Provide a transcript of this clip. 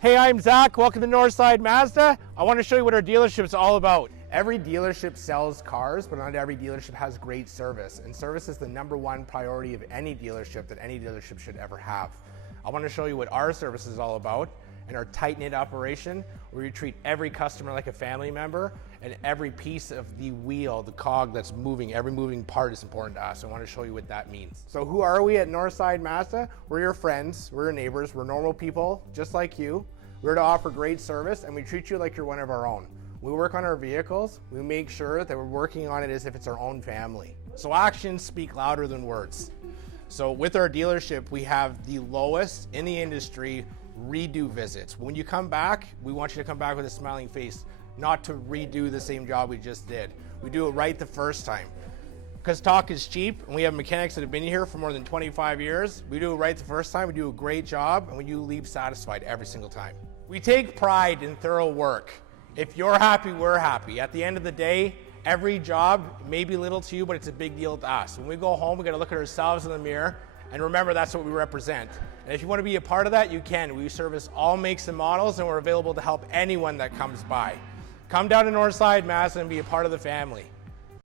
Hey, I'm Zach. Welcome to Northside Mazda. I want to show you what our dealership is all about. Every dealership sells cars, but not every dealership has great service. And service is the #1 priority of any dealership that any dealership should ever have. I want to show you what our service is all about and our tight-knit operation where we treat every customer like a family member, and every piece of the wheel, the cog that's moving, every moving part is important to us. I want to show you what that means. So who are we at Northside Mazda? We're your friends, we're your neighbors, we're normal people just like you. We're to offer great service and we treat you like you're one of our own. We work on our vehicles, we make sure that we're working on it as if it's our own family. So actions speak louder than words. So with our dealership, we have the lowest in the industry redo visits. When you come back, we want you to come back with a smiling face, not to redo the same job we just did. We do it right the first time. Because talk is cheap, and we have mechanics that have been here for more than 25 years. We do it right the first time, we do a great job, and when you leave satisfied every single time. We take pride in thorough work. If you're happy, we're happy. At the end of the day, every job may be little to you, but it's a big deal to us. When we go home, we gotta look at ourselves in the mirror, and remember that's what we represent. And if you want to be a part of that, you can. We service all makes and models, and we're available to help anyone that comes by. Come down to Northside Mazda and be a part of the family.